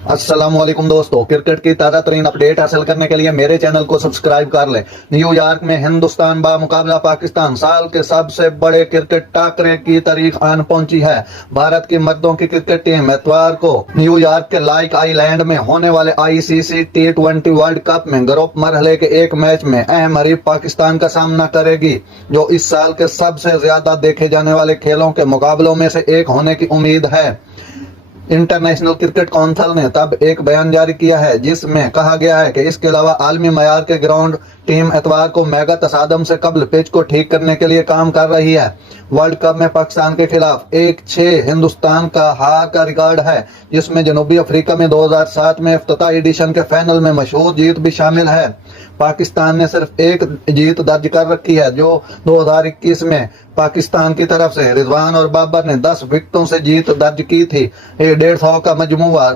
अस्सलाम वालेकुम दोस्तों, क्रिकेट की ताज़ा तरीन अपडेट हासिल करने के लिए मेरे चैनल को सब्सक्राइब कर लें। न्यूयॉर्क में हिंदुस्तान बा मुकाबला पाकिस्तान साल के सबसे बड़े क्रिकेट टाकरे की तारीख आन पहुंची है। भारत की मर्दों की क्रिकेट टीम इतवार को न्यूयॉर्क के लाइक आइलैंड में होने वाले ICC T20 वर्ल्ड कप में ग्रुप मरहले के एक मैच में अहम हरीफ पाकिस्तान का सामना करेगी, जो इस साल के सबसे ज्यादा देखे जाने वाले खेलों के मुकाबलों में से एक होने की उम्मीद है। इंटरनेशनल क्रिकेट काउंसिल ने तब एक बयान जारी किया है जिसमें कहा गया है कि इसके अलावा आलमी मयार के ग्राउंड टीम इतवार को मेगा तसादम से कबल पिच को ठीक करने के लिए काम कर रही है। वर्ल्ड कप में पाकिस्तान के खिलाफ 1-6 हिंदुस्तान का हार का रिकॉर्ड है, जिसमें जनूबी अफ्रीका में 2007 में इफ्तिताही एडिशन के फाइनल में मशहूर जीत भी शामिल है। पाकिस्तान ने सिर्फ एक जीत दर्ज कर रखी है, जो 2021 में पाकिस्तान की तरफ से रिजवान और बाबर ने 10 विकेटों से जीत दर्ज की थी। 150 का मजमूआ